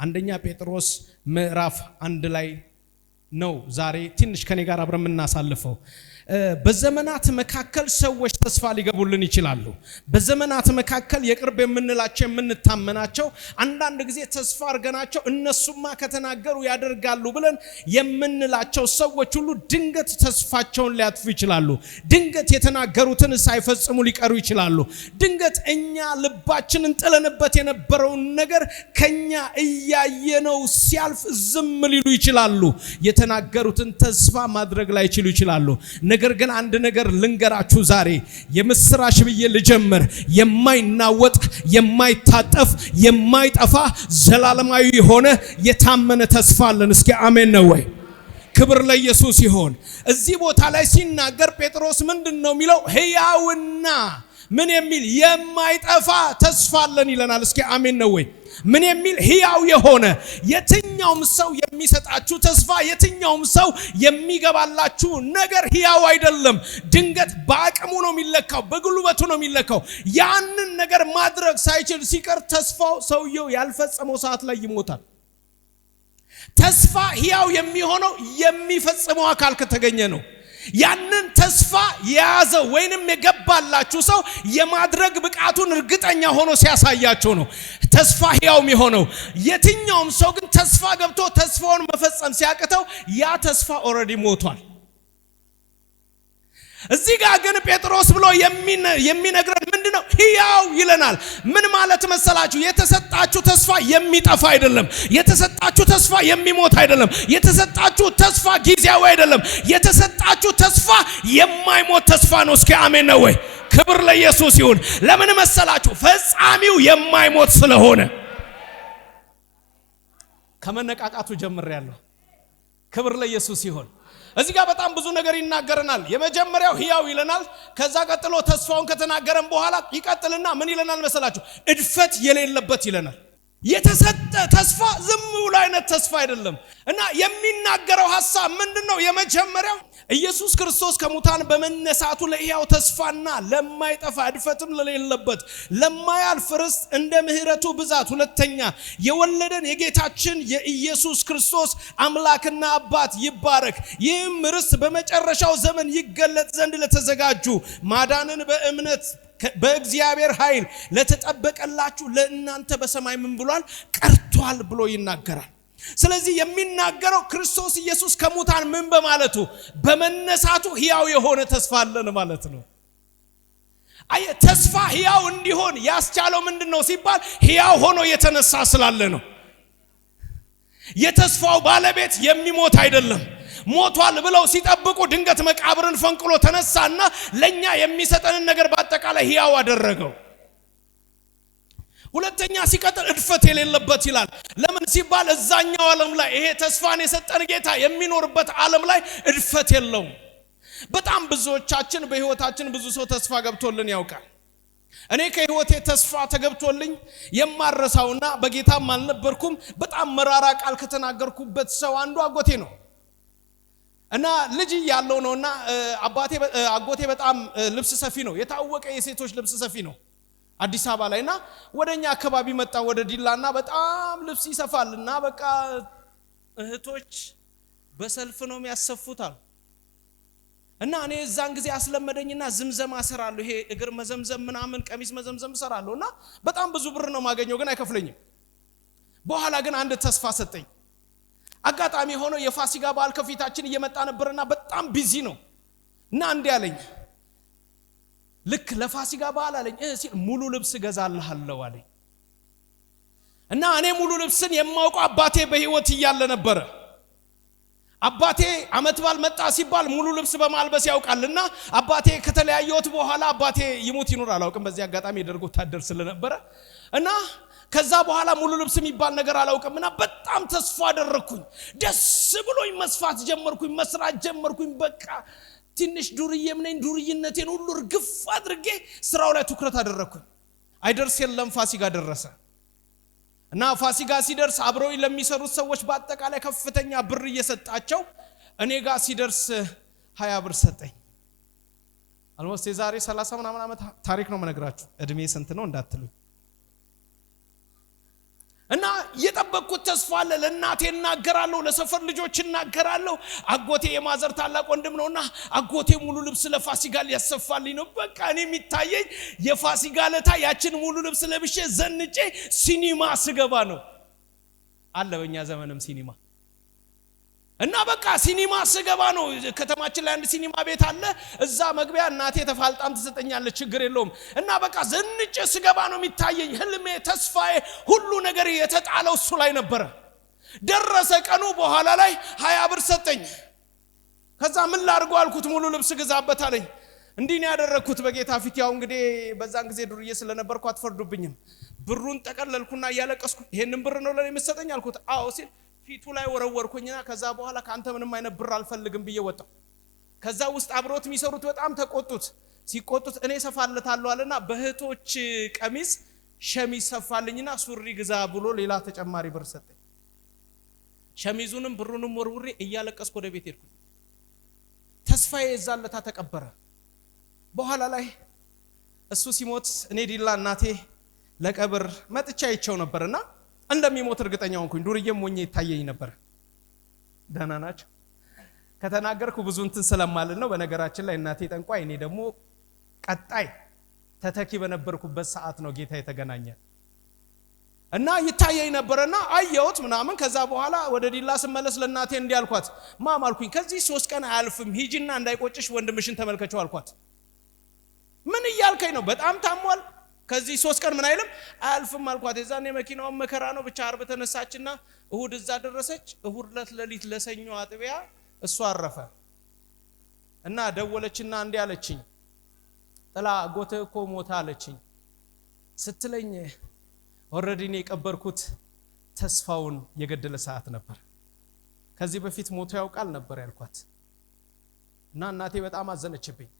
አንደኛ ጴጥሮስ ምዕራፍ 1 ላይ ነው ዛሬ ትንሽ ከኔ ጋር አብረን እናሳልፈው። በዘመናት መካከል ሰዎች ተስፋ ሊገቡልን ይችላሉ። በዘመናት መካከል የቅርብ የምንላቸው የምንታመናቸው አንዳንድ ጊዜ ተስፋ አርገናቸው እነሱማ ከተናገሩ ያደርጋሉ ብለን የምንላቸው ሰዎች ሁሉ ድንገት ተስፋቸውን ሊያጥፉ ይችላሉ። ድንገት የተናገሩትን ሳይፈጽሙ ሊቀሩ ይችላሉ። ድንገት እኛ ልባችንን ጥለንበት የነበረውን ነገር ከኛ እያየነው ሲያልፍ ዝም ሊሉ ይችላሉ። የተናገሩትን ተስፋ ማድረግ ላይ ይችሉ ይችላሉ። ነገር ግን አንድ ነገር ልንገራችሁ ዛሬ የምስራች ብዬ ልጀምር። የማይናወጥ የማይታጠፍ የማይጠፋ ዘላለማዊ የሆነ የታመነ ተስፋ አለን። እስኪ አሜን ነው ወይ? ክብር ለኢየሱስ ይሁን። እዚህ ቦታ ላይ ሲናገር ጴጥሮስ ምንድነው የሚለው? ሕያውና ምን የሚል የማይጠፋ ተስፋ አለን ይለናል። እስኪ አሜን ነው ወይ? ምን የሚል? ሕያው የሆነ የትኛውም ሰው የሚሰጣችሁ ተስፋ የትኛውም ሰው የሚገባላችሁ ነገር ሕያው አይደለም። ድንገት በአቅሙ ነው የሚለካው፣ በጉልበቱ ነው የሚለካው። ያንን ነገር ማድረግ ሳይችል ሲቀር ተስፋው ሰውየው ያልፈጸመው ሰዓት ላይ ይሞታል። ተስፋ ሕያው የሚሆነው የሚፈጽመው አካል ከተገኘ ነው። ያንን ተስፋ የያዘው ወይንም የገባላችሁ ሰው የማድረግ ብቃቱን እርግጠኛ ሆኖ ሲያሳያችሁ ነው ተስፋ ሕያው የሚሆነው። የትኛውም ሰው ግን ተስፋ ገብቶ ተስፋውን መፈጸም ሲያቅተው ያ ተስፋ ኦልሬዲ ሞቷል። እዚህ ጋር ግን ጴጥሮስ ብሎ የሚነግረን ምንድነው? ሕያው ይለናል። ምን ማለት መሰላችሁ? የተሰጣችሁ ተስፋ የሚጠፋ አይደለም። የተሰጣችሁ ተስፋ የሚሞት አይደለም። የተሰጣችሁ ተስፋ ጊዜያዊ አይደለም። የተሰጣችሁ ተስፋ የማይሞት ተስፋ ነው። እስኪ አሜን ነው ወይ? ክብር ለኢየሱስ ይሁን። ለምን መሰላችሁ? ፈጻሚው የማይሞት ስለሆነ። ከመነቃቃቱ ጀምሬያለሁ። ክብር ለኢየሱስ ይሁን። እዚህ ጋር በጣም ብዙ ነገር ይናገረናል። የመጀመሪያው ሕያው ይለናል። ከዛ ቀጥሎ ተስፋውን ከተናገረን በኋላ ይቀጥልና ምን ይለናል መሰላችሁ? እድፈት የሌለበት ይለናል። የተሰጠ ተስፋ ዝም ብሎ አይነት ተስፋ አይደለም። እና የሚናገረው ሐሳብ ምንድነው? የመጀመሪያው ኢየሱስ ክርስቶስ ከሙታን በመነሳቱ ለሕያው ተስፋና ለማይጠፋ እድፈትም ለሌለበት ለማያልፍ ርስት እንደ ምሕረቱ ብዛት ሁለተኛ የወለደን የጌታችን የኢየሱስ ክርስቶስ አምላክና አባት ይባረክ። ይህም ርስት በመጨረሻው ዘመን ይገለጥ ዘንድ ለተዘጋጁ ማዳንን በእምነት በእግዚአብሔር ኃይል ለተጠበቀላችሁ ለእናንተ በሰማይ ምን ብሏል? ቀርቷል ብሎ ይናገራል። ስለዚህ የሚናገረው ክርስቶስ ኢየሱስ ከሙታን ምን በማለቱ በመነሳቱ ሕያው የሆነ ተስፋ አለን ማለት ነው። አየ ተስፋ ሕያው እንዲሆን ያስቻለው ምንድነው ሲባል ሕያው ሆኖ የተነሳ ስላለ ነው። የተስፋው ባለቤት የሚሞት አይደለም። ሞቷል ብለው ሲጠብቁ ድንገት መቃብርን ፈንቅሎ ተነሳና ለኛ የሚሰጠንን ነገር በአጠቃላይ ሕያው አደረገው። ሁለተኛ ሲቀጥል እድፈት የሌለበት ይላል። ለምን ሲባል እዛኛው ዓለም ላይ ይሄ ተስፋን የሰጠን ጌታ የሚኖርበት ዓለም ላይ እድፈት የለውም። በጣም ብዙዎቻችን በህይወታችን ብዙ ሰው ተስፋ ገብቶልን ያውቃል። እኔ ከህይወቴ ተስፋ ተገብቶልኝ የማረሳውና በጌታም አልነበርኩም በጣም መራራ ቃል ከተናገርኩበት ሰው አንዱ አጎቴ ነው። እና ልጅ ያለው ነውና አጎቴ በጣም ልብስ ሰፊ ነው። የታወቀ የሴቶች ልብስ ሰፊ ነው አዲስ አበባ ላይና ወደኛ አካባቢ መጣ ወደ ዲላና በጣም ልብስ ይሰፋልና በቃ እህቶች በሰልፍ ነው የሚያሰፉት አሉ። እና እኔ እዛን ጊዜ አስለመደኝና ዝምዘም አሰራለሁ። ይሄ እግር መዘምዘም ምናምን ቀሚስ መዘምዘም ሰራለሁና በጣም ብዙ ብር ነው ማገኘው ግን አይከፍለኝም። በኋላ ግን አንድ ተስፋ ሰጠኝ። አጋጣሚ ሆኖ የፋሲካ በዓል ከፊታችን እየመጣ ነበርና በጣም ቢዚ ነው እና እንዴ አለኝ ልክ ለፋሲካ በዓል አለኝ ሲል ሙሉ ልብስ ገዛልሃለሁ አለኝ። እና እኔ ሙሉ ልብስን የማውቀው አባቴ በህይወት እያለ ነበር። አባቴ አመት በዓል መጣ ሲባል ሙሉ ልብስ በማልበስ ያውቃልና አባቴ ከተለያየሁት በኋላ አባቴ ይሙት ይኑር አላውቅም። በዚህ አጋጣሚ የደርጎ ታደር ስለነበረ እና ከዛ በኋላ ሙሉ ልብስ የሚባል ነገር አላውቅምና በጣም ተስፋ አደረኩኝ። ደስ ብሎኝ መስፋት ጀመርኩኝ፣ መስራት ጀመርኩኝ። በቃ ትንሽ ዱርዬም ነኝ። ዱርዬነቴን ሁሉ እርግፍ አድርጌ ስራው ላይ ትኩረት አደረኩኝ። አይደርስ የለም ፋሲካ ደረሰ እና ፋሲካ ሲደርስ አብረው ለሚሰሩት ሰዎች በአጠቃላይ ከፍተኛ ብር እየሰጣቸው እኔ ጋር ሲደርስ 20 ብር ሰጠኝ። አልሞስት የዛሬ 30 ምናምን ዓመት ታሪክ ነው መነግራችሁ። እድሜ ስንት ነው እንዳትሉኝ። እና የጠበቅኩት ተስፋ አለ። ለእናቴ እናገራለሁ፣ ለሰፈር ልጆች እናገራለሁ። አጎቴ የማዘር ታላቅ ወንድም ነውና አጎቴ ሙሉ ልብስ ለፋሲካ ሊያሰፋልኝ ነው። በቃ እኔ የሚታየኝ የፋሲካ ለታ ያችን ሙሉ ልብስ ለብሼ ዘንጬ ሲኒማ ስገባ ነው አለ። በእኛ ዘመንም ሲኒማ እና በቃ ሲኒማ ስገባ ነው። ከተማችን ላይ አንድ ሲኒማ ቤት አለ። እዛ መግቢያ እናቴ ተፋልጣም ትሰጠኛለች፣ ችግር የለውም። እና በቃ ዘንጬ ስገባ ነው የሚታየኝ ህልሜ፣ ተስፋዬ፣ ሁሉ ነገር የተጣለው እሱ ላይ ነበረ። ደረሰ ቀኑ። በኋላ ላይ 20 ብር ሰጠኝ። ከዛ ምን ላድርገው አልኩት። ሙሉ ልብስ ግዛበት አለኝ። እንዲህ ነው ያደረኩት በጌታ ፊት። ያው እንግዲህ በዛን ጊዜ ዱርዬ ስለነበርኩ አትፈርዱብኝም። ብሩን ጠቀለልኩና እያለቀስኩ ይሄንን ብር ነው ለኔ የምትሰጠኝ አልኩት። አዎ ሲል ፊቱ ላይ ወረወርኩኝና ከዛ በኋላ ካንተ ምንም አይነት ብር አልፈልግም ብዬ ወጣሁ። ከዛ ውስጥ አብሮት የሚሰሩት በጣም ተቆጡት። ሲቆጡት እኔ ሰፋለታለሁ አለና በእህቶች ቀሚስ ሸሚዝ ሰፋልኝና ሱሪ ግዛ ብሎ ሌላ ተጨማሪ ብር ሰጠኝ። ሸሚዙንም ብሩንም ወርውሬ እያለቀስኩ ወደ ቤት ሄድኩ። ተስፋዬ የዛለታ ተቀበረ። በኋላ ላይ እሱ ሲሞት እኔ ዲላ እናቴ ለቀብር መጥቻ አይቼው ነበርና እንደሚሞት እርግጠኛ ሆንኩኝ። ዱርዬም ሞኝ ይታየኝ ነበር። ደህና ናቸው ከተናገርኩ ብዙ እንትን ስለማልን ነው። በነገራችን ላይ እናቴ ጠንቋይ፣ እኔ ደግሞ ቀጣይ ተተኪ በነበርኩበት ሰዓት ነው ጌታ የተገናኘ እና ይታየኝ ነበርና አየሁት ምናምን። ከዛ በኋላ ወደ ዲላ ስመለስ ለእናቴ እንዲህ አልኳት። ማም አልኩኝ ከዚህ 3 ቀን አያልፍም፣ ሂጂና እንዳይቆጭሽ ወንድምሽን ተመልከቸው አልኳት። ምን እያልከኝ ነው? በጣም ታሟል፣ ከዚህ 3 ቀን ምን አይልም አያልፍም አልኳት። የዛኔ መኪናውን መከራ ነው። ብቻ አርብ ተነሳችና እሁድ እዛ ደረሰች። እሁድ ለሊት ለሰኞ አጥቢያ እሷ አረፈ እና ደወለችና እንዲህ አለችኝ፣ ጥላ አጎትህ እኮ ሞታ አለችኝ። ስትለኝ ኦሬዲ ነው የቀበርኩት ተስፋውን የገደለ ሰዓት ነበር። ከዚህ በፊት ሞቶ ያውቃል ነበር ያልኳት እና እናቴ በጣም አዘነችብኝ።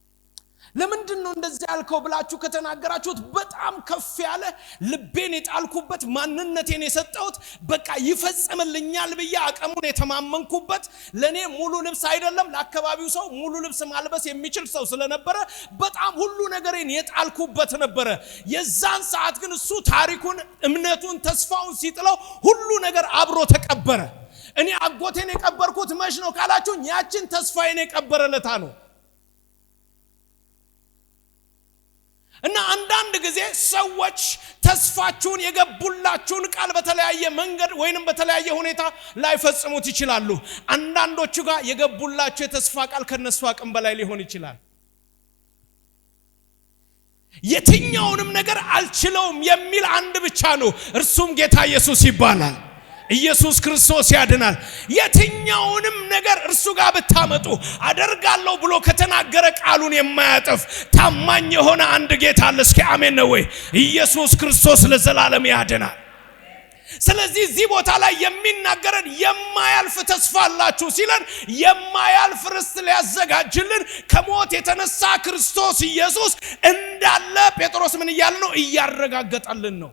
ለምንድን ነው እንደዚህ ያልከው ብላችሁ ከተናገራችሁት በጣም ከፍ ያለ ልቤን የጣልኩበት ማንነቴን የሰጠሁት በቃ ይፈጽምልኛል ብዬ አቅሙን የተማመንኩበት ለኔ ሙሉ ልብስ አይደለም ለአካባቢው ሰው ሙሉ ልብስ ማልበስ የሚችል ሰው ስለነበረ በጣም ሁሉ ነገሬን የጣልኩበት ነበረ። የዛን ሰዓት ግን እሱ ታሪኩን፣ እምነቱን፣ ተስፋውን ሲጥለው ሁሉ ነገር አብሮ ተቀበረ። እኔ አጎቴን የቀበርኩት መች ነው ካላችሁ ያችን ተስፋዬን የቀበረለታ ነው። እና አንዳንድ ጊዜ ሰዎች ተስፋችሁን የገቡላችሁን ቃል በተለያየ መንገድ ወይንም በተለያየ ሁኔታ ላይፈጽሙት ይችላሉ። አንዳንዶቹ ጋር የገቡላችሁ የተስፋ ቃል ከነሱ አቅም በላይ ሊሆን ይችላል። የትኛውንም ነገር አልችለውም የሚል አንድ ብቻ ነው፣ እርሱም ጌታ ኢየሱስ ይባላል። ኢየሱስ ክርስቶስ ያድናል። የትኛውንም ነገር እርሱ ጋር ብታመጡ አደርጋለሁ ብሎ ከተናገረ ቃሉን የማያጠፍ ታማኝ የሆነ አንድ ጌታ አለ። እስኪ አሜን ነው ወይ? ኢየሱስ ክርስቶስ ለዘላለም ያድናል። ስለዚህ እዚህ ቦታ ላይ የሚናገረን የማያልፍ ተስፋ አላችሁ ሲለን የማያልፍ ርስት ሊያዘጋጅልን ከሞት የተነሳ ክርስቶስ ኢየሱስ እንዳለ ጴጥሮስ ምን እያለ ነው? እያረጋገጠልን ነው።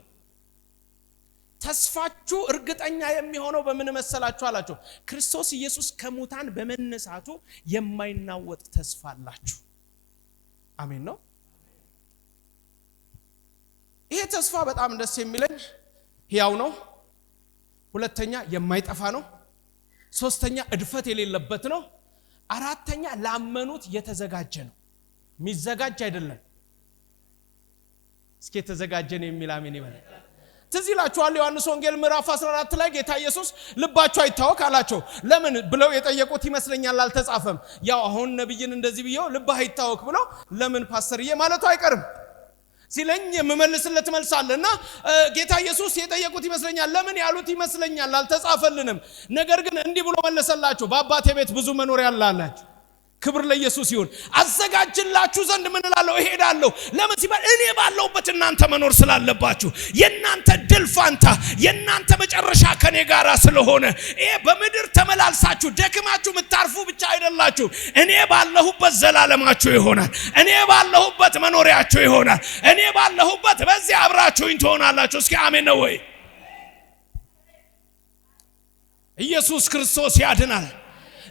ተስፋችሁ እርግጠኛ የሚሆነው በምን መሰላችሁ አላችሁ? ክርስቶስ ኢየሱስ ከሙታን በመነሳቱ የማይናወጥ ተስፋ አላችሁ። አሜን ነው። ይሄ ተስፋ በጣም ደስ የሚለኝ ሕያው ነው። ሁለተኛ የማይጠፋ ነው። ሶስተኛ እድፈት የሌለበት ነው። አራተኛ ላመኑት የተዘጋጀ ነው። የሚዘጋጅ አይደለም። እስኪ የተዘጋጀ ነው የሚል አሜን ይበል። ትዝ ይላችኋል ዮሐንስ ወንጌል ምዕራፍ 14 ላይ ጌታ ኢየሱስ ልባችሁ አይታወክ አላቸው። ለምን ብለው የጠየቁት ይመስለኛል አልተጻፈም። ያው አሁን ነብይን እንደዚህ ብየው ልባህ አይታወክ ብለው ለምን ፓስተርዬ ማለቱ አይቀርም ሲለኝ የምመልስለት መልሳለና ጌታ ኢየሱስ የጠየቁት ይመስለኛል። ለምን ያሉት ይመስለኛል አልተጻፈልንም። ነገር ግን እንዲህ ብሎ መለሰላቸው፣ በአባቴ ቤት ብዙ መኖሪያ አላችሁ። ክብር ለኢየሱስ ይሁን። አዘጋጅላችሁ ዘንድ ምን እላለሁ? እሄዳለሁ። ለምን ሲባል እኔ ባለሁበት እናንተ መኖር ስላለባችሁ፣ የናንተ ድል ፋንታ የናንተ መጨረሻ ከኔ ጋር ስለሆነ ይሄ በምድር ተመላልሳችሁ ደክማችሁ ምታርፉ ብቻ አይደላችሁ። እኔ ባለሁበት ዘላለማችሁ ይሆናል። እኔ ባለሁበት መኖሪያችሁ ይሆናል። እኔ ባለሁበት በዚህ አብራችሁኝ ትሆናላችሁ። እስኪ አሜን ነው ወይ? ኢየሱስ ክርስቶስ ያድናል።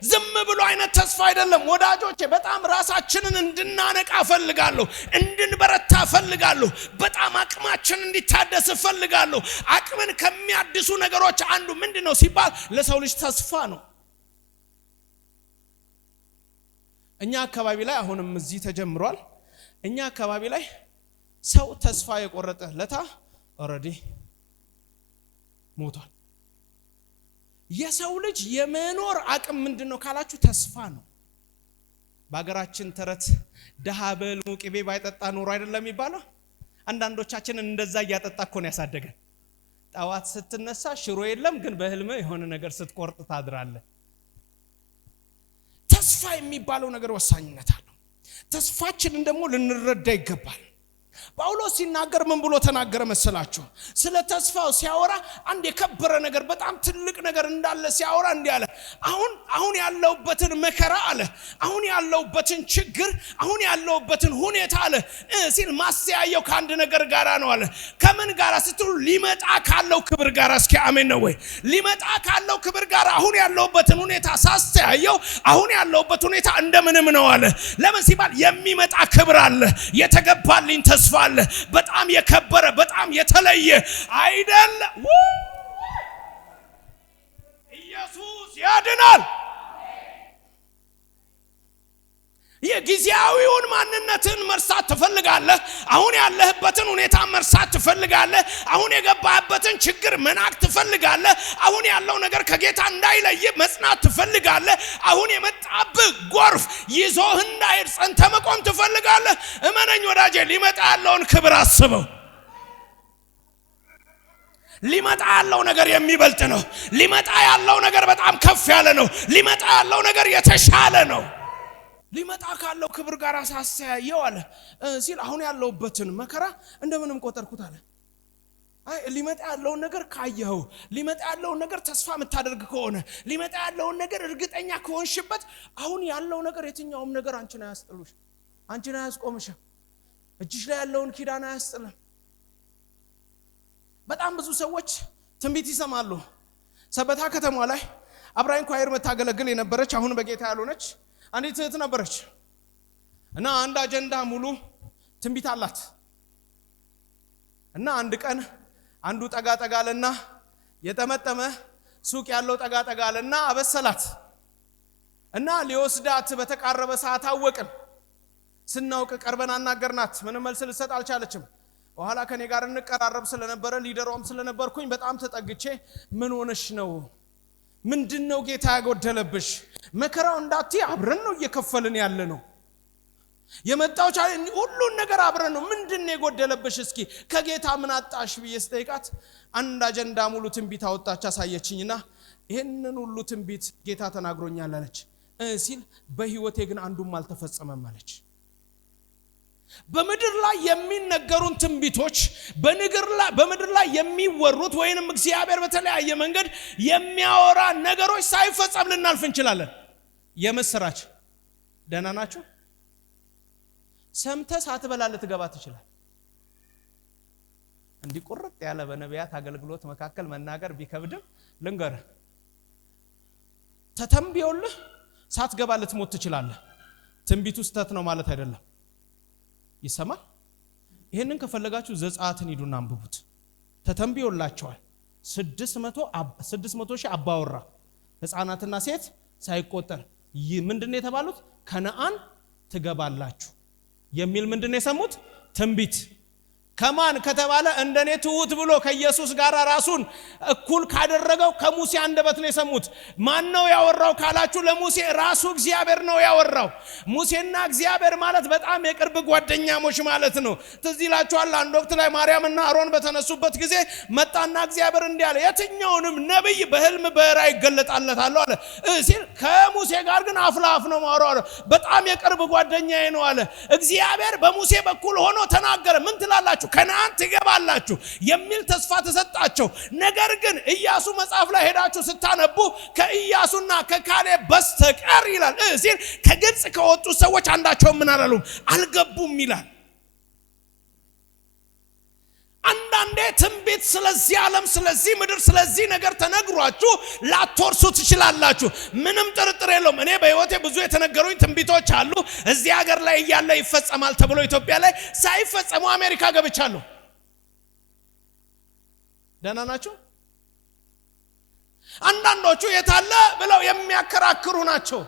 ዝም ብሎ አይነት ተስፋ አይደለም ወዳጆቼ። በጣም ራሳችንን እንድናነቃ ፈልጋለሁ፣ እንድንበረታ ፈልጋለሁ፣ በጣም አቅማችን እንዲታደስ ፈልጋለሁ። አቅምን ከሚያድሱ ነገሮች አንዱ ምንድነው ሲባል ለሰው ልጅ ተስፋ ነው። እኛ አካባቢ ላይ አሁንም እዚህ ተጀምሯል። እኛ አካባቢ ላይ ሰው ተስፋ የቆረጠ ለታ ኦሬዲ ሞቷል። የሰው ልጅ የመኖር አቅም ምንድነው ካላችሁ ተስፋ ነው። በአገራችን ተረት ደሃ በሕልሙ ቅቤ ባይጠጣ ኖሮ አይደለም የሚባለው። አንዳንዶቻችን እንደዛ እያጠጣ እኮ ነው ያሳደገን። ጣዋት ስትነሳ ሽሮ የለም ግን በሕልም የሆነ ነገር ስትቆርጥ ታድራለህ። ተስፋ የሚባለው ነገር ወሳኝነት አለው። ተስፋችንን ደግሞ ልንረዳ ይገባል። ጳውሎስ ሲናገር ምን ብሎ ተናገረ መሰላችሁ? ስለ ተስፋው ሲያወራ አንድ የከበረ ነገር በጣም ትልቅ ነገር እንዳለ ሲያወራ እንዲህ አለ። አሁን ያለውበትን መከራ አለ፣ አሁን ያለውበትን ችግር፣ አሁን ያለውበትን ሁኔታ አለ ሲል ማስተያየው ከአንድ ነገር ጋራ ነው አለ። ከምን ጋራ ስትሉ ሊመጣ ካለው ክብር ጋራ። እስኪ አሜን ነው ወይ? ሊመጣ ካለው ክብር ጋራ አሁን ያለውበትን ሁኔታ ሳስተያየው አሁን ያለውበት ሁኔታ እንደምንም ነው አለ። ለምን ሲባል የሚመጣ ክብር አለ፣ የተገባልኝ ተስፋ አለ፣ በጣም የከበረ በጣም የተለየ አይደል? ኢየሱስ ያድናል። የጊዜያዊውን ማንነትን መርሳት ትፈልጋለህ? አሁን ያለህበትን ሁኔታ መርሳት ትፈልጋለህ? አሁን የገባህበትን ችግር መናቅ ትፈልጋለህ? አሁን ያለው ነገር ከጌታ እንዳይለይ መጽናት ትፈልጋለህ? አሁን የመጣብህ ጎርፍ ይዞህ እንዳይሄድ ጸንተህ መቆም ትፈልጋለህ? እመነኝ ወዳጄ፣ ሊመጣ ያለውን ክብር አስበው። ሊመጣ ያለው ነገር የሚበልጥ ነው። ሊመጣ ያለው ነገር በጣም ከፍ ያለ ነው። ሊመጣ ያለው ነገር የተሻለ ነው። ሊመጣ ካለው ክብር ጋር ሳስተያየው አለ ሲል አሁን ያለውበትን መከራ እንደምንም ቆጠርኩት አለ። አይ ሊመጣ ያለውን ነገር ካየኸው፣ ሊመጣ ያለውን ነገር ተስፋ የምታደርግ ከሆነ፣ ሊመጣ ያለውን ነገር እርግጠኛ ከሆንሽበት አሁን ያለው ነገር የትኛውም ነገር አንቺን አያስጥሉሽ፣ አንቺን አያስቆምሽ፣ እጅሽ ላይ ያለውን ኪዳን አያስጥልም። በጣም ብዙ ሰዎች ትንቢት ይሰማሉ። ሰበታ ከተማ ላይ አብራኝ ኳየር መታገለግል የነበረች አሁን በጌታ ያልሆነች አንዲት እህት ነበረች እና አንድ አጀንዳ ሙሉ ትንቢት አላት። እና አንድ ቀን አንዱ ጠጋጠጋለና የጠመጠመ ሱቅ ያለው ጠጋጠጋለና አበሰላት እና ሊወስዳት በተቃረበ ሰዓት አወቅን። ስናውቅ ቀርበን አናገርናት። ምንም መልስ ልሰጥ አልቻለችም። በኋላ ከኔ ጋር እንቀራረብ ስለነበረ ሊደሯም ስለነበርኩኝ በጣም ተጠግቼ ምን ሆነሽ ነው? ምንድነው ጌታ ያጎደለብሽ? መከራው እንዳትይ አብረን ነው እየከፈልን ያለ ነው። የመጣው ሁሉን ነገር አብረን ነው። ምንድነው የጎደለብሽ? እስኪ ከጌታ ምን አጣሽ ብዬ ስጠይቃት አንድ አጀንዳ ሙሉ ትንቢት አወጣች አሳየችኝና ይሄንን ሁሉ ትንቢት ጌታ ተናግሮኛል አለች ሲል በህይወቴ ግን አንዱም አልተፈጸመም አለች። በምድር ላይ የሚነገሩን ትንቢቶች በምድር ላይ የሚወሩት ወይንም እግዚአብሔር በተለያየ መንገድ የሚያወራ ነገሮች ሳይፈጸም ልናልፍ እንችላለን። የምስራች ደህና ናችሁ? ሰምተህ ሳትበላ ልትገባ ትችላል። እንዲህ ቁርጥ ያለ በነቢያት አገልግሎት መካከል መናገር ቢከብድም ልንገርህ፣ ተተንብዮልህ ሳትገባ ልትሞት ትችላለህ። ትንቢቱ ስተት ነው ማለት አይደለም። ይሰማል። ይሄንን ከፈለጋችሁ ዘጸአትን ሂዱና አንብቡት። ተተንብዮላቸዋል 600 ሺህ አባወራ ሕፃናትና ሴት ሳይቆጠር ምንድነው የተባሉት? ከነዓን ትገባላችሁ የሚል ምንድነው የሰሙት? ትንቢት። ከማን ከተባለ እንደኔ ትውት ብሎ ከኢየሱስ ጋር ራሱን እኩል ካደረገው ከሙሴ አንደበት ነው የሰሙት። ማን ነው ያወራው ካላችሁ ለሙሴ ራሱ እግዚአብሔር ነው ያወራው። ሙሴና እግዚአብሔር ማለት በጣም የቅርብ ጓደኛሞች ማለት ነው። ትዝ ይላችኋል አንድ ወቅት ላይ ማርያምና አሮን በተነሱበት ጊዜ መጣና እግዚአብሔር እንዲህ አለ፣ የትኛውንም ነብይ በህልም በራእይ ይገለጣለታል አለ ሲል ከሙሴ ጋር ግን አፍ ለአፍ ነው ማወራው አለ። በጣም የቅርብ ጓደኛዬ ነው አለ። እግዚአብሔር በሙሴ በኩል ሆኖ ተናገረ። ምን ትላላችሁ? ከነዓን ትገባላችሁ የሚል ተስፋ ተሰጣቸው። ነገር ግን ኢያሱ መጽሐፍ ላይ ሄዳችሁ ስታነቡ ከኢያሱና ከካሌብ በስተቀር ይላል ሲል ከግብጽ ከወጡ ሰዎች አንዳቸው ምን አላሉም? አልገቡም ይላል። አንዳንዴ ትንቢት ስለዚህ ዓለም ስለዚህ ምድር ስለዚህ ነገር ተነግሯችሁ ላትወርሱ ትችላላችሁ። ምንም ጥርጥር የለውም። እኔ በህይወቴ ብዙ የተነገሩኝ ትንቢቶች አሉ። እዚህ ሀገር ላይ እያለ ይፈጸማል ተብሎ ኢትዮጵያ ላይ ሳይፈጸሙ አሜሪካ ገብቻለሁ። ደህና ናችሁ? አንዳንዶቹ የታለ ብለው የሚያከራክሩ ናቸው።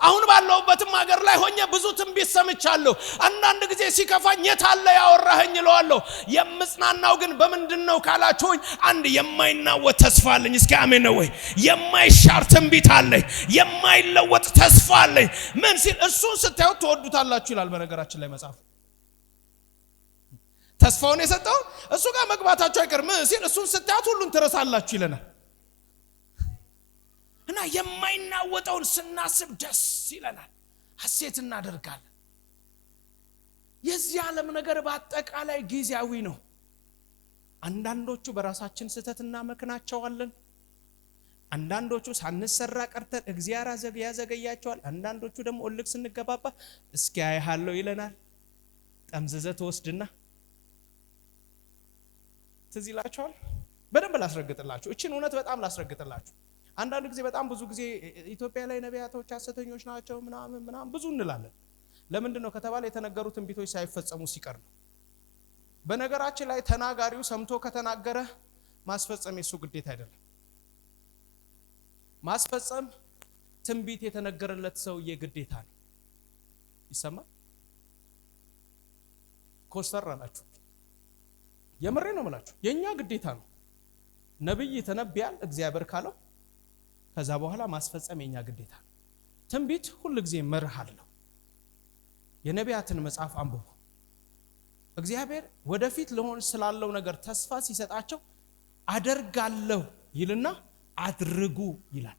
አሁን ባለውበትም ሀገር ላይ ሆኜ ብዙ ትንቢት ሰምቻለሁ። አንዳንድ ጊዜ ሲከፋኝ የታለ ያወራኸኝ እለዋለሁ። የምጽናናው ግን በምንድነው ካላችሁኝ አንድ የማይናወጥ ተስፋ አለኝ። እስኪ አሜን ነው ወይ? የማይሻር ትንቢት አለኝ፣ የማይለወጥ ተስፋ አለኝ። ምን ሲል እሱን ስታዩት ትወዱታላችሁ ይላል በነገራችን ላይ መጽሐፍ። ተስፋውን የሰጠው እሱ ጋር መግባታችሁ አይቀርም ሲል እሱን ስታዩት ሁሉን ትረሳላችሁ ይለናል። እና የማይናወጠውን ስናስብ ደስ ይለናል፣ ሐሴት እናደርጋለን። የዚህ ዓለም ነገር በአጠቃላይ ጊዜያዊ ነው። አንዳንዶቹ በራሳችን ስህተት እናመክናቸዋለን። አንዳንዶቹ ሳንሰራ ቀርተን እግዚአብሔር ያዘገያቸዋል። አንዳንዶቹ ደግሞ እልክ ስንገባባ እስኪ አይሃለው ይለናል። ጠምዝዘት ወስድና ትዝ ይላችኋል። በደንብ ላስረግጥላችሁ፣ እቺን እውነት በጣም ላስረግጥላችሁ። አንዳንድ ጊዜ በጣም ብዙ ጊዜ ኢትዮጵያ ላይ ነቢያቶች ሐሰተኞች ናቸው ምናምን ብዙ እንላለን። ለምንድነው ከተባለ የተነገሩ ትንቢቶች ሳይፈጸሙ ሲቀር ነው። በነገራችን ላይ ተናጋሪው ሰምቶ ከተናገረ ማስፈጸም የሱ ግዴታ አይደለም። ማስፈጸም ትንቢት የተነገረለት ሰውዬ ግዴታ ነው። ይሰማል? ኮስተር አላችሁ? የምሬ ነው የምላችሁ፣ የኛ ግዴታ ነው። ነብይ ተነብያል እግዚአብሔር ካለው ከዛ በኋላ ማስፈጸም የኛ ግዴታ ነው። ትንቢት ሁሉ ጊዜ መርህ አለው። የነቢያትን መጽሐፍ አንብቡ። እግዚአብሔር ወደፊት ለሆን ስላለው ነገር ተስፋ ሲሰጣቸው አደርጋለሁ ይልና አድርጉ ይላል።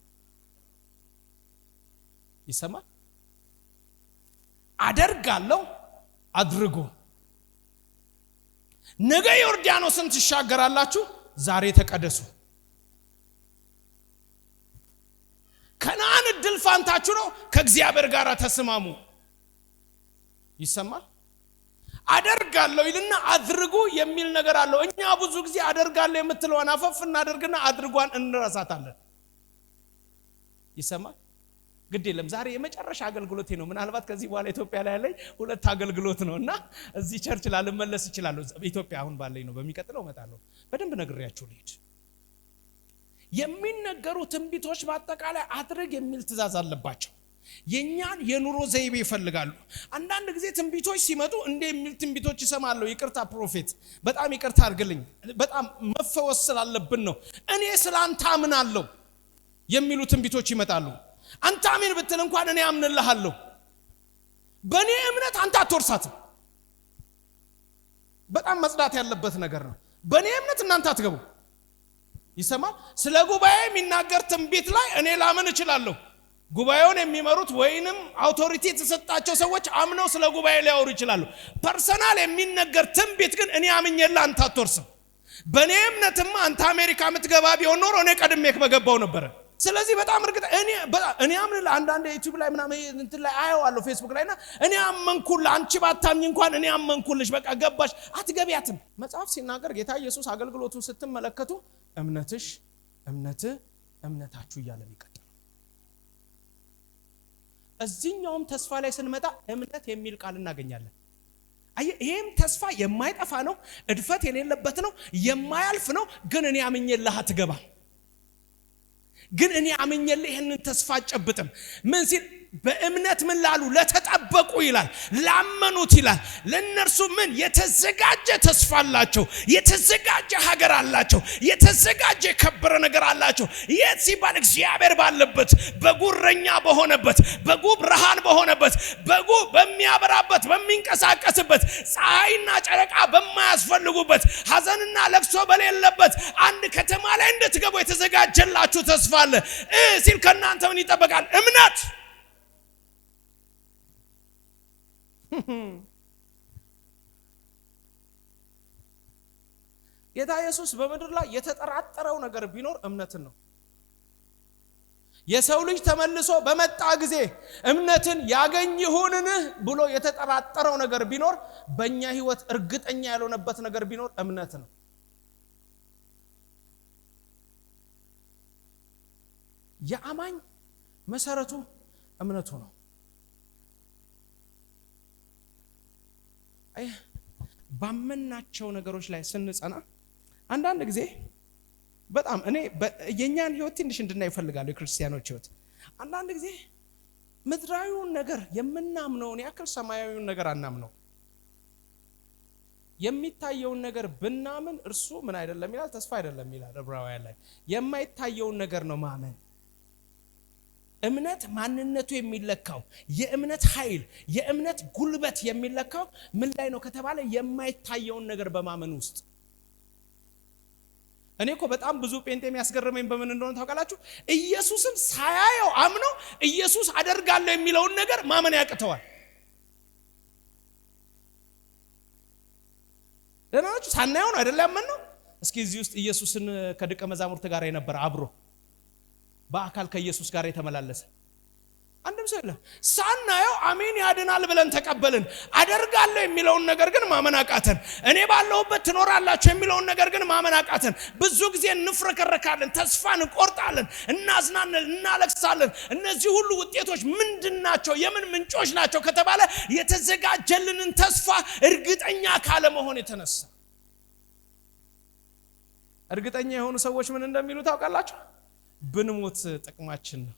ይሰማል? አደርጋለሁ አድርጉ። ነገ ዮርዳኖስን ትሻገራላችሁ፣ ዛሬ ተቀደሱ። ከነዓን እድል ፋንታችሁ ነው፣ ከእግዚአብሔር ጋር ተስማሙ። ይሰማል? አደርጋለሁ ይልና አድርጉ የሚል ነገር አለው። እኛ ብዙ ጊዜ አደርጋለሁ የምትለዋን አፈፍ እናደርግና አድርጓን እንረሳታለን። ይሰማል? ግድ የለም ዛሬ የመጨረሻ አገልግሎቴ ነው። ምናልባት ከዚህ በኋላ ኢትዮጵያ ላይ ያለኝ 2 አገልግሎት ነውና እዚህ ቸርች ላልመለስ ይችላል። ኢትዮጵያ አሁን ባለኝ ነው። በሚቀጥለው እመጣለሁ። በደንብ ነግሬያችሁ ልሂድ። የሚነገሩ ትንቢቶች በአጠቃላይ አድርግ የሚል ትእዛዝ አለባቸው። የኛን የኑሮ ዘይቤ ይፈልጋሉ። አንዳንድ ጊዜ ትንቢቶች ሲመጡ እንደ የሚል ትንቢቶች ይሰማለሁ። ይቅርታ ፕሮፌት፣ በጣም ይቅርታ አድርግልኝ፣ በጣም መፈወስ ስላለብን ነው፣ እኔ ስላንተ አምናለሁ የሚሉ ትንቢቶች ይመጣሉ። አንተ አሜን ብትል እንኳን እኔ አምንልሃለሁ፣ በእኔ እምነት አንተ አትወርሳትም። በጣም መጽዳት ያለበት ነገር ነው። በእኔ እምነት እናንተ አትገቡ። ይሰማል? ስለ ጉባኤ የሚናገር ትንቢት ላይ እኔ ላምን እችላለሁ። ጉባኤውን የሚመሩት ወይንም አውቶሪቲ የተሰጣቸው ሰዎች አምነው ስለ ጉባኤ ሊያወሩ ይችላሉ። ፐርሰናል የሚነገር ትንቢት ግን እኔ አምኜልህ አንተ አትወርስም። በእኔ እምነትማ አንተ አሜሪካ የምትገባ ቢሆን ኖሮ እኔ ቀድሜክ በገባው ነበረ። ስለዚህ በጣም እርግጥ እኔ አምንልህ። አንዳንድ ዩቲዩብ ላይ ምናምን እንትን ላይ አየዋለሁ ፌስቡክ ላይና እኔ አመንኩልህ፣ አንቺ ባታምኝ እንኳን እኔ አመንኩልሽ፣ በቃ ገባሽ፣ አትገቢያትም። መጽሐፍ ሲናገር ጌታ ኢየሱስ አገልግሎቱን ስትመለከቱ እምነታችሁ እያለ ይቀጥላል። እዚህኛውም ተስፋ ላይ ስንመጣ እምነት የሚል ቃል እናገኛለን። ይሄም ተስፋ የማይጠፋ ነው፣ እድፈት የሌለበት ነው፣ የማያልፍ ነው። ግን እኔ አምኜልህ አትገባም። ግን እኔ አምኜልህ ይሄንን ተስፋ አጨብጥም። ምን ሲል በእምነት ምን ላሉ ለተጠበቁ ይላል፣ ላመኑት ይላል። ለነርሱ ምን የተዘጋጀ ተስፋ አላቸው፣ የተዘጋጀ ሀገር አላቸው፣ የተዘጋጀ የከበረ ነገር አላቸው። የት ሲባል እግዚአብሔር ባለበት፣ በጉ እረኛ በሆነበት፣ በጉ ብርሃን በሆነበት፣ በጉ በሚያበራበት በሚንቀሳቀስበት፣ ፀሐይና ጨረቃ በማያስፈልጉበት፣ ሐዘንና ለቅሶ በሌለበት አንድ ከተማ ላይ እንድትገቡ የተዘጋጀላችሁ ተስፋ አለ ሲል ከናንተ ምን ይጠበቃል? እምነት። ጌታ ኢየሱስ በምድር ላይ የተጠራጠረው ነገር ቢኖር እምነትን ነው። የሰው ልጅ ተመልሶ በመጣ ጊዜ እምነትን ያገኝ ይሆንን ብሎ የተጠራጠረው ነገር ቢኖር በእኛ ህይወት እርግጠኛ ያልሆነበት ነገር ቢኖር እምነት ነው። የአማኝ መሰረቱ እምነቱ ነው። ባመናቸው ነገሮች ላይ ስንጸና አንዳንድ ጊዜ በጣም እኔ የኛን ህይወት ትንሽ እንድናይ ይፈልጋሉ የክርስቲያኖች ህይወት። አንዳንድ ጊዜ ምድራዊውን ነገር የምናምነውን ያክል ሰማያዊውን ነገር አናምነው። የሚታየውን ነገር ብናምን እርሱ ምን አይደለም ይላል? ተስፋ አይደለም ይላል ዕብራውያን ላይ። የማይታየውን ነገር ነው ማመን። እምነት ማንነቱ የሚለካው የእምነት ኃይል የእምነት ጉልበት የሚለካው ምን ላይ ነው ከተባለ የማይታየውን ነገር በማመን ውስጥ። እኔ እኮ በጣም ብዙ ጴንጤ የሚያስገርመኝ በምን እንደሆነ ታውቃላችሁ? ኢየሱስን ሳያየው አምነው ኢየሱስ አደርጋለሁ የሚለውን ነገር ማመን ያቅተዋል። ለናችሁ ሳናየው ነው አይደል ያመንነው? እስኪ እዚህ ውስጥ ኢየሱስን ከደቀ መዛሙርት ጋር የነበረ አብሮ በአካል ከኢየሱስ ጋር የተመላለሰ አንድም ሰው የለም። ሳናየው አሜን ያድናል ብለን ተቀበልን። አደርጋለሁ የሚለውን ነገር ግን ማመን አቃተን። እኔ ባለሁበት ትኖራላችሁ የሚለውን ነገር ግን ማመን አቃተን። ብዙ ጊዜ እንፍረከረካለን፣ ተስፋ እንቆርጣለን፣ እናዝናለን፣ እናለቅሳለን። እነዚህ ሁሉ ውጤቶች ምንድናቸው? የምን ምንጮች ናቸው ከተባለ የተዘጋጀልንን ተስፋ እርግጠኛ ካለ መሆን የተነሳ። እርግጠኛ የሆኑ ሰዎች ምን እንደሚሉ ታውቃላችሁ? ብንሞት ጥቅማችን ነው።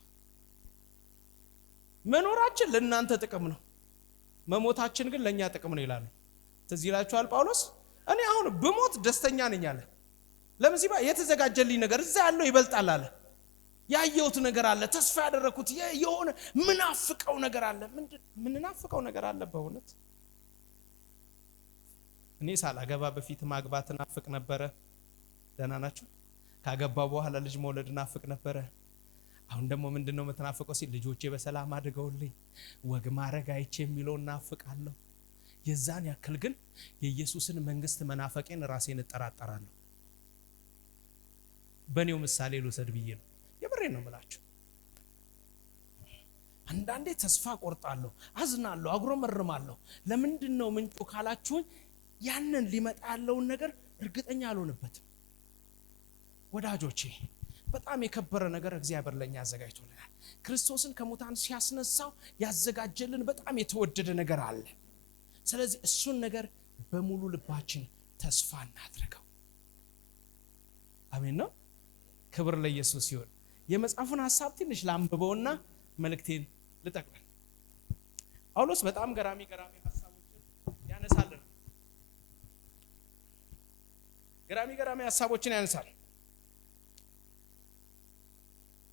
መኖራችን ለእናንተ ጥቅም ነው፣ መሞታችን ግን ለኛ ጥቅም ነው ይላሉ። ትዝ ይላችኋል ጳውሎስ እኔ አሁን ብሞት ደስተኛ ነኝ አለ። ለምን ሲባል የተዘጋጀልኝ ነገር እዛ ያለው ይበልጣል አለ። ያየሁት ነገር አለ፣ ተስፋ ያደረኩት የሆነ ምናፍቀው ነገር አለ። ምንናፍቀው ነገር አለ በእውነት። እኔ ሳላገባ በፊት ማግባት ናፍቅ ነበረ። ደህና ናችሁ? ካገባ በኋላ ልጅ መውለድ ናፍቅ ነበረ። አሁን ደግሞ ምንድነው መተናፈቀው ሲል ልጆቼ በሰላም አድገውልኝ ወግ ማረግ አይቼ የሚለው ናፍቃለሁ። የዛን ያክል ግን የኢየሱስን መንግስት መናፈቄን ራሴን እጠራጠራለሁ። በኔው ምሳሌ ልውሰድ ብዬ ነው። የምሬን ነው የምላችሁ። አንዳንዴ ተስፋ ቆርጣለሁ፣ አዝናለሁ፣ አጉረመርማለሁ። ለምንድነው ምንጩ ካላችሁኝ ያንን ሊመጣ ያለውን ነገር እርግጠኛ አልሆንበትም። ወዳጆቼ በጣም የከበረ ነገር እግዚአብሔር ለኛ አዘጋጅቶልናል። ክርስቶስን ከሙታን ሲያስነሳው ያዘጋጀልን በጣም የተወደደ ነገር አለ። ስለዚህ እሱን ነገር በሙሉ ልባችን ተስፋ እናድርገው። አሜን ነው። ክብር ለኢየሱስ ይሁን። የመጽሐፉን ሐሳብ ትንሽ ላንብበውና መልእክቴን ልጠቅልል። ጳውሎስ በጣም ገራሚ ሐሳቦችን ያነሳልን። ገራሚ ሐሳቦችን ያነሳል።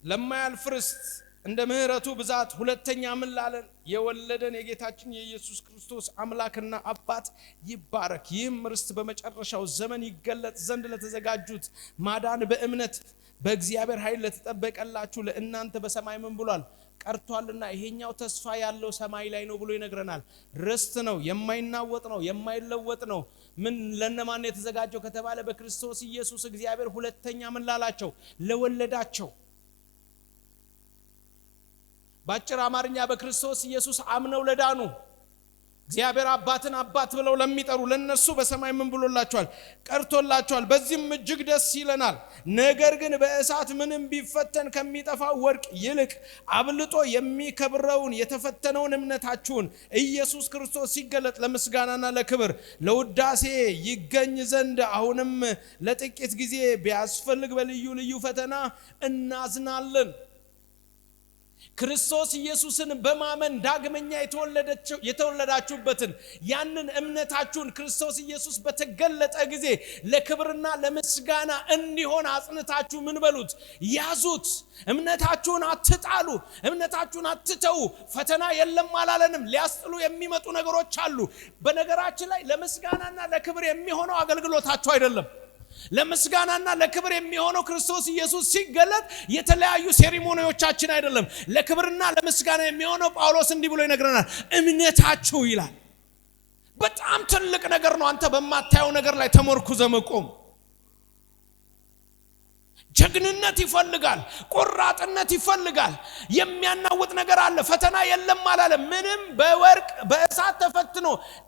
ለማያልፍ ርስት እንደ ምህረቱ ብዛት ሁለተኛ ምን ላለን የወለደን የጌታችን የኢየሱስ ክርስቶስ አምላክና አባት ይባረክ። ይህም ርስት በመጨረሻው ዘመን ይገለጥ ዘንድ ለተዘጋጁት ማዳን በእምነት በእግዚአብሔር ኃይል ለተጠበቀላችሁ ለእናንተ በሰማይ ምን ብሏል? ቀርቷልና። ይሄኛው ተስፋ ያለው ሰማይ ላይ ነው ብሎ ይነግረናል። ርስት ነው፣ የማይናወጥ ነው፣ የማይለወጥ ነው። ምን ለነማን የተዘጋጀው ከተባለ በክርስቶስ ኢየሱስ እግዚአብሔር ሁለተኛ ምን ላላቸው ለወለዳቸው። ባጭር አማርኛ በክርስቶስ ኢየሱስ አምነው ለዳኑ እግዚአብሔር አባትን አባት ብለው ለሚጠሩ ለነሱ በሰማይ ምን ብሎላቸዋል? ቀርቶላቸዋል። በዚህም እጅግ ደስ ይለናል። ነገር ግን በእሳት ምንም ቢፈተን ከሚጠፋው ወርቅ ይልቅ አብልጦ የሚከብረውን የተፈተነውን እምነታችሁን ኢየሱስ ክርስቶስ ሲገለጥ ለምስጋናና ለክብር ለውዳሴ ይገኝ ዘንድ አሁንም ለጥቂት ጊዜ ቢያስፈልግ በልዩ ልዩ ፈተና እናዝናለን። ክርስቶስ ኢየሱስን በማመን ዳግመኛ የተወለዳችሁበትን ያንን እምነታችሁን ክርስቶስ ኢየሱስ በተገለጠ ጊዜ ለክብርና ለምስጋና እንዲሆን አጽንታችሁ ምን በሉት? ያዙት። እምነታችሁን አትጣሉ፣ እምነታችሁን አትተው። ፈተና የለም አላለንም። ሊያስጥሉ የሚመጡ ነገሮች አሉ። በነገራችን ላይ ለምስጋናና ለክብር የሚሆነው አገልግሎታችሁ አይደለም። ለምስጋናና ለክብር የሚሆነው ክርስቶስ ኢየሱስ ሲገለጥ የተለያዩ ሴሪሞኒዎቻችን አይደለም። ለክብርና ለምስጋና የሚሆነው ጳውሎስ እንዲህ ብሎ ይነግረናል፣ እምነታችሁ ይላል። በጣም ትልቅ ነገር ነው። አንተ በማታየው ነገር ላይ ተመርኩዘህ መቆም። ጀግንነት ይፈልጋል፣ ቆራጥነት ይፈልጋል። የሚያናውጥ ነገር አለ። ፈተና የለም አላለ። ምንም በወርቅ በእሳት ተፈትኖ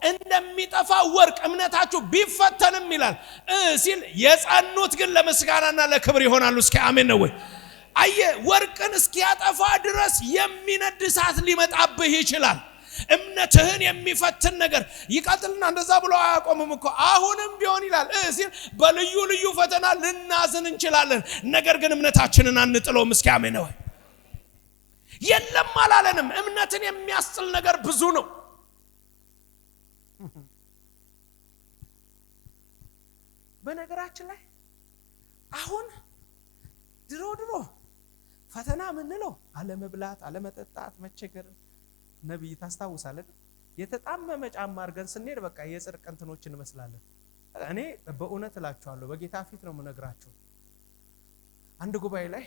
እንደሚጠፋ ወርቅ እምነታችሁ ቢፈተንም ይላል ሲል የጸኑት ግን ለምስጋናና ለክብር ይሆናሉ። እስኪ አሜን ነው ወይ? አየ ወርቅን እስኪያጠፋ ድረስ የሚነድ እሳት ሊመጣብህ ይችላል። እምነትህን የሚፈትን ነገር ይቀጥልና እንደዛ ብሎ አያቆምም እኮ አሁንም ቢሆን ይላል ሲል በልዩ ልዩ ፈተና ልናዝን እንችላለን፣ ነገር ግን እምነታችንን አንጥለውም። እስኪ አሜን ነው። የለም አላለንም። እምነትን የሚያስጥል ነገር ብዙ ነው። በነገራችን ላይ አሁን ድሮ ፈተና ምንለው አለመብላት፣ አለመጠጣት፣ መቸገር ነብይ ታስታውሳለህ? የተጣመመ ጫማ አርገን ስንሄድ በቃ የጽድቅ እንትኖች እንመስላለን። እኔ በእውነት እላችኋለሁ በጌታ ፊት ነው የምነግራችሁ። አንድ ጉባኤ ላይ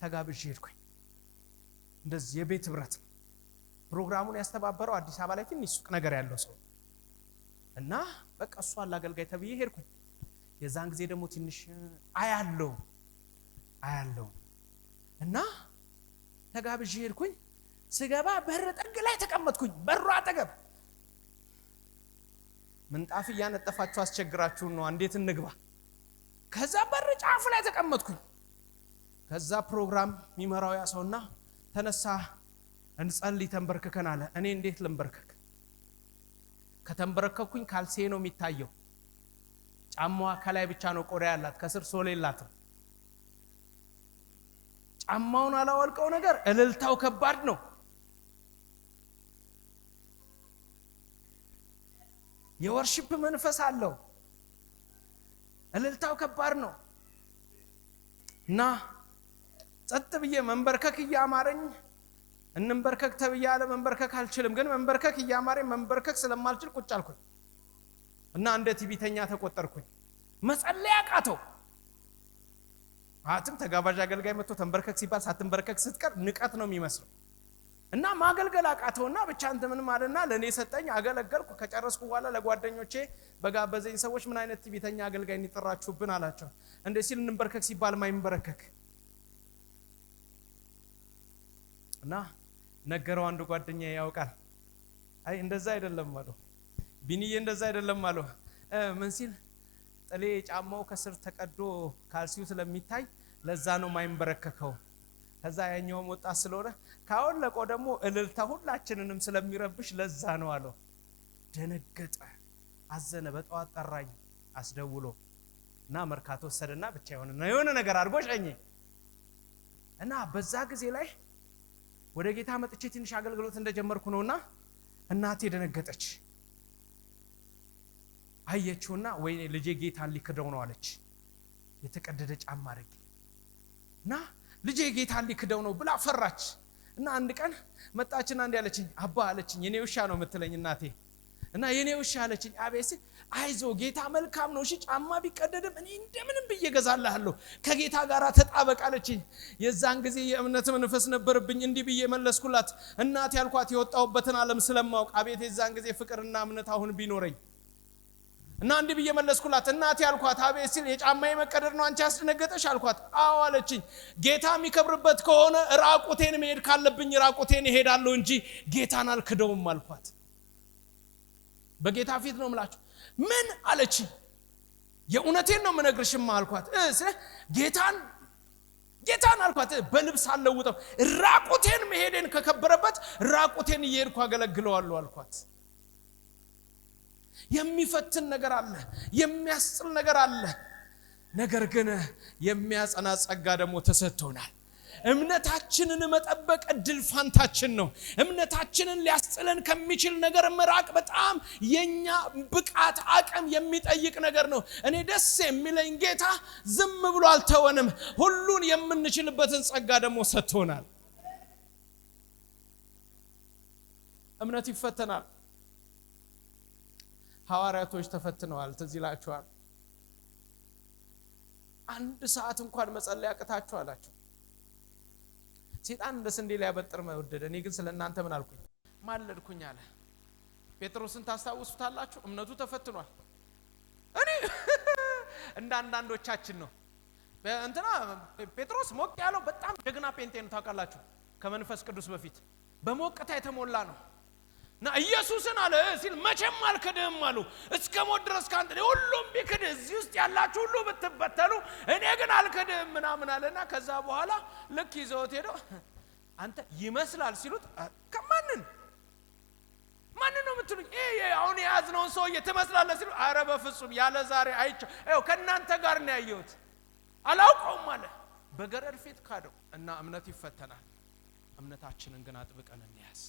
ተጋብዤ ሄድኩኝ። እንደዚህ የቤት ህብረት ፕሮግራሙን ያስተባበረው አዲስ አበባ ላይ ትንሽ ሱቅ ነገር ያለው ሰው እና በቃ እሱ አገልጋይ ተብዬ ሄድኩኝ። የዛን ጊዜ ደግሞ ትንሽ አያለው እና ተጋብዤ ሄድኩኝ። ስገባ በር ጠግ ላይ ተቀመጥኩኝ። በሩ አጠገብ ምንጣፍ እያነጠፋችሁ አስቸግራችሁ ነው እንዴት እንግባ? ከዛ በር ጫፍ ላይ ተቀመጥኩኝ። ከዛ ፕሮግራም የሚመራው ያ ሰውና ተነሳ እንጸልይ ተንበርከከን አለ። እኔ እንዴት ልንበርከክ? ከተንበረከኩኝ ካልሴ ነው የሚታየው። ጫማዋ ከላይ ብቻ ነው ቆዳ ያላት፣ ከስር ሶል የላትም። ጫማውን አላወልቀው ነገር እልልታው ከባድ ነው። የወርሺፕ መንፈስ አለው። እልልታው ከባድ ነው እና ጸጥ ብዬ መንበርከክ እያማረኝ እንንበርከክ ተብያለ። መንበርከክ አልችልም፣ ግን መንበርከክ እያማረኝ መንበርከክ ስለማልችል ቁጭ አልኩኝ እና እንደ ቲቪተኛ ተቆጠርኩኝ። መጸለይ አቃተው። አጥም ተጋባዥ አገልጋይ መጥቶ ተንበርከክ ሲባል ሳትንበርከክ ስትቀር ንቀት ነው የሚመስለው እና ማገልገል አቃተውና ብቻ አንተ ምን ማለና ለኔ ሰጠኝ። አገለገልኩ። ከጨረስኩ በኋላ ለጓደኞቼ በጋበዘኝ ሰዎች ምን አይነት ቲቪተኛ አገልጋይ እንጥራችሁብን አላቸው። እንደ ሲል እንበርከክ ሲባል ማይንበረከክ እና ነገረው። አንዱ ጓደኛዬ ያውቃል። አይ እንደዛ አይደለም አለው። ቢኒዬ እንደዛ አይደለም አለው። ምን ሲል ጥሌ ጫማው ከስር ተቀዶ ካልሲው ስለሚታይ ለዛ ነው ማይንበረከከው። ከዛ ያኛው ወጣት ስለሆነ ካውን ለቆ ደግሞ እልልታ ሁላችንንም ስለሚረብሽ ለዛ ነው አለው። ደነገጠ፣ አዘነ። በጠዋት ጠራኝ አስደውሎ እና መርካቶ ወሰደና ብቻ የሆነ ነገር አድርጎ ሸኘኝ እና በዛ ጊዜ ላይ ወደ ጌታ መጥቼ ትንሽ አገልግሎት እንደጀመርኩ ነውና እናቴ ደነገጠች። አየችውና ወይኔ ልጄ ጌታን ሊክደው ነው አለች። የተቀደደ ጫማ አረገ እና ልጄ ጌታን ሊክደው ነው ብላ ፈራች። እና አንድ ቀን መጣችና እንዴ አለችኝ። አባ አለችኝ። የኔ ውሻ ነው የምትለኝ እናቴ እና የኔ ውሻ አለችኝ። አቤት አይዞ ጌታ መልካም ነው። እሺ ጫማ ቢቀደድም እኔ እንደምንም ብዬገዛልሃለሁ፣ ከጌታ ጋር ተጣበቅ አለችኝ። የዛን ጊዜ የእምነት መንፈስ ነበርብኝ። እንዲህ ብዬ መለስኩላት። እናቴ ያልኳት የወጣውበትን ዓለም ስለማውቅ አቤት የዛን ጊዜ ፍቅርና እምነት አሁን ቢኖረኝ እና እንዲህ ብዬ መለስኩላት። እናቴ ያልኳት አቤት ሲል የጫማዬ መቀደድ ነው አንቺ ያስደነገጠሽ አልኳት። አዎ አለችኝ። ጌታ የሚከብርበት ከሆነ ራቁቴን መሄድ ካለብኝ ራቁቴን እሄዳለሁ እንጂ ጌታን አልክደውም አልኳት። በጌታ ፊት ነው የምላችሁ። ምን አለችኝ? የእውነቴን ነው የምነግርሽማ አልኳት። ጌታን አልኳት በልብስ አልለውጠው፣ ራቁቴን መሄዴን ከከበረበት ራቁቴን እየሄድኩ አገለግለዋለሁ አልኳት። የሚፈትን ነገር አለ፣ የሚያስጥል ነገር አለ። ነገር ግን የሚያጸና ጸጋ ደግሞ ተሰጥቶናል። እምነታችንን መጠበቅ እድል ፋንታችን ነው። እምነታችንን ሊያስጥለን ከሚችል ነገር መራቅ በጣም የኛ ብቃት አቅም የሚጠይቅ ነገር ነው። እኔ ደስ የሚለኝ ጌታ ዝም ብሎ አልተወንም። ሁሉን የምንችልበትን ጸጋ ደግሞ ሰጥቶናል። እምነት ይፈተናል። ሐዋርያቶች ተፈትነዋል። ትዝ ይላችኋል። አንድ ሰዓት እንኳን መጸለይ ያቅታችሁ አላችሁ። ሰይጣን እንደ ስንዴ ሊያበጥር ወደደ። እኔ ግን ስለናንተ ምን አልኩኝ? ማለድኩኝ አለ። ጴጥሮስን ታስታውሱታላችሁ። እምነቱ ተፈትኗል። እኔ እንደ አንዳንዶቻችን ነው። እንትና ጴጥሮስ ሞቅ ያለው በጣም ጀግና ጴንጤ ነው ታውቃላችሁ። ከመንፈስ ቅዱስ በፊት በሞቅታ የተሞላ ነው። እና ኢየሱስን አለ ሲል መቼም አልክድህም አሉ። እስከ ሞት ድረስ ካንተ ሁሉም ቢክድ እዚህ ውስጥ ያላችሁ ሁሉ ብትበተኑ እኔ ግን አልክድህም ምናምን አለና ከዛ በኋላ ልክ ይዘውት ሄደው አንተ ይመስላል ሲሉት ማንን ነው የምትሉኝ? አሁን የያዝነውን ሰውዬ ትመስላለህ ሲሉ አረ በፍጹም ያለ ዛሬ አይቼው ከእናንተ ጋር ነው ያየሁት አላውቀውም አለ። በገረድ ፊት ካደው እና እምነት ይፈተናል። እምነታችንን ግን አጥብቀን እንያዝ።